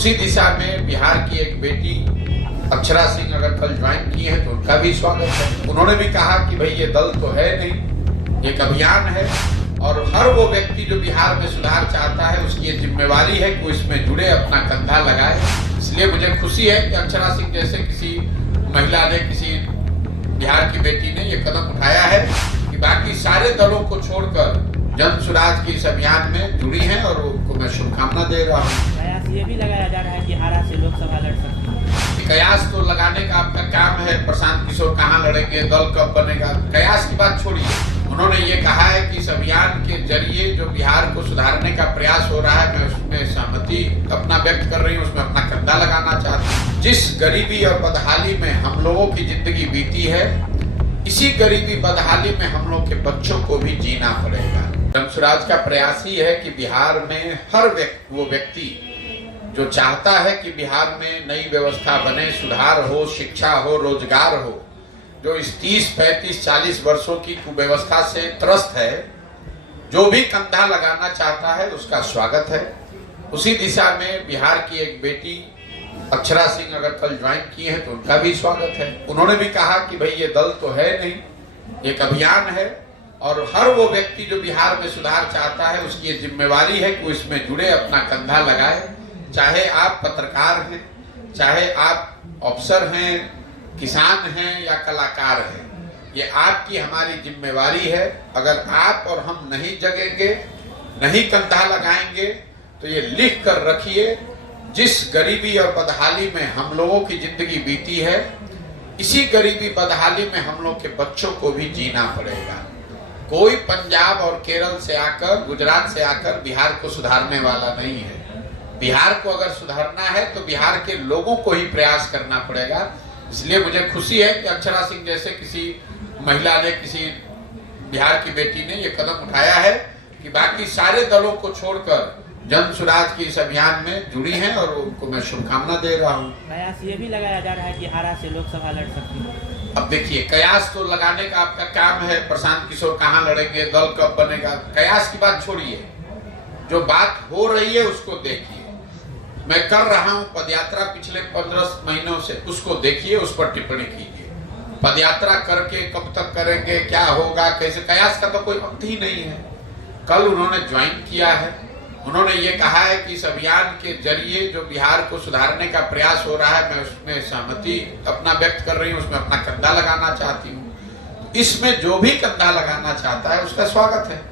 उसी दिशा में बिहार की एक बेटी अक्षरा सिंह अगर कल ज्वाइन की है तो उनका भी स्वागत है। उन्होंने भी कहा कि भाई ये दल तो है नहीं, एक अभियान है और हर वो व्यक्ति जो बिहार में सुधार चाहता है उसकी ये जिम्मेवारी है कि वो इसमें जुड़े, अपना कंधा लगाए। इसलिए मुझे खुशी है कि अक्षरा सिंह जैसे किसी महिला ने, किसी बिहार की बेटी ने ये कदम उठाया है कि बाकी सारे दलों को छोड़कर जन स्वराज के इस अभियान में जुड़ी हैं और उनको मैं शुभकामना दे रहा हूँ। कयास ये भी लगाया जा रहा है कि आरा से लोकसभा लड़ सकते हैं। कयास तो लगाने का आपका काम है, प्रशांत किशोर कहाँ लड़ेंगे, दल कब बनेगा, कयास की बात छोड़िए। उन्होंने ये कहा है कि इस अभियान के जरिए जो बिहार को सुधारने का प्रयास हो रहा है, मैं उसमें सहमति अपना व्यक्त कर रही हूँ, उसमें अपना कंधा लगाना चाहती हूँ। जिस गरीबी और बदहाली में हम लोगों की जिंदगी बीती है, इसी गरीबी बदहाली में हम लोग के बच्चों को भी जीना पड़ेगा। जन स्वराज का प्रयास ही है कि बिहार में हर वो व्यक्ति जो चाहता है कि बिहार में नई व्यवस्था बने, सुधार हो, शिक्षा हो, रोजगार हो, जो इस 30, 35, 40 वर्षों की कुव्यवस्था से त्रस्त है, जो भी कंधा लगाना चाहता है उसका स्वागत है। उसी दिशा में बिहार की एक बेटी अक्षरा सिंह अगर कल ज्वाइन की है तो उनका भी स्वागत है। उन्होंने भी कहा कि भाई ये दल तो है नहीं, एक अभियान है और हर वो व्यक्ति जो बिहार में सुधार चाहता है उसकी ये जिम्मेवारी है कि वो इसमें जुड़े, अपना कंधा लगाए। चाहे आप पत्रकार हैं, चाहे आप अफसर हैं, किसान हैं या कलाकार हैं, ये आपकी हमारी जिम्मेवारी है। अगर आप और हम नहीं जगेंगे, नहीं कंधा लगाएंगे तो ये लिख कर रखिए, जिस गरीबी और बदहाली में हम लोगों की जिंदगी बीती है, इसी गरीबी बदहाली में हम लोग के बच्चों को भी जीना पड़ेगा। कोई पंजाब और केरल से आकर, गुजरात से आकर बिहार को सुधारने वाला नहीं है। बिहार को अगर सुधारना है तो बिहार के लोगों को ही प्रयास करना पड़ेगा। इसलिए मुझे खुशी है कि अक्षरा सिंह जैसे किसी महिला ने, किसी बिहार की बेटी ने ये कदम उठाया है कि बाकी सारे दलों को छोड़कर जन स्वराज के इस अभियान में जुड़ी हैं और उनको मैं शुभकामना दे रहा हूँ। कयास ये भी लगाया जा रहा है कि आरा से लोकसभा लड़ सकते हैं। अब देखिए, कयास तो लगाने का आपका काम है, प्रशांत किशोर कहाँ लड़ेंगे, दल कब बनेगा, कयास की बात छोड़िए। जो बात हो रही है उसको देखिए। मैं कर रहा हूँ पदयात्रा पिछले 15 महीनों से, उसको देखिए, उस पर टिप्पणी कीजिए। पदयात्रा करके कब तक करेंगे, क्या होगा, कैसे, कयास का तो कोई वक्त ही नहीं है। कल उन्होंने ज्वाइन किया है, उन्होंने ये कहा है कि इस अभियान के जरिए जो बिहार को सुधारने का प्रयास हो रहा है, मैं उसमें सहमति अपना व्यक्त कर रही हूँ, उसमें अपना कंधा लगाना चाहती हूँ। इसमें जो भी कंधा लगाना चाहता है उसका स्वागत है।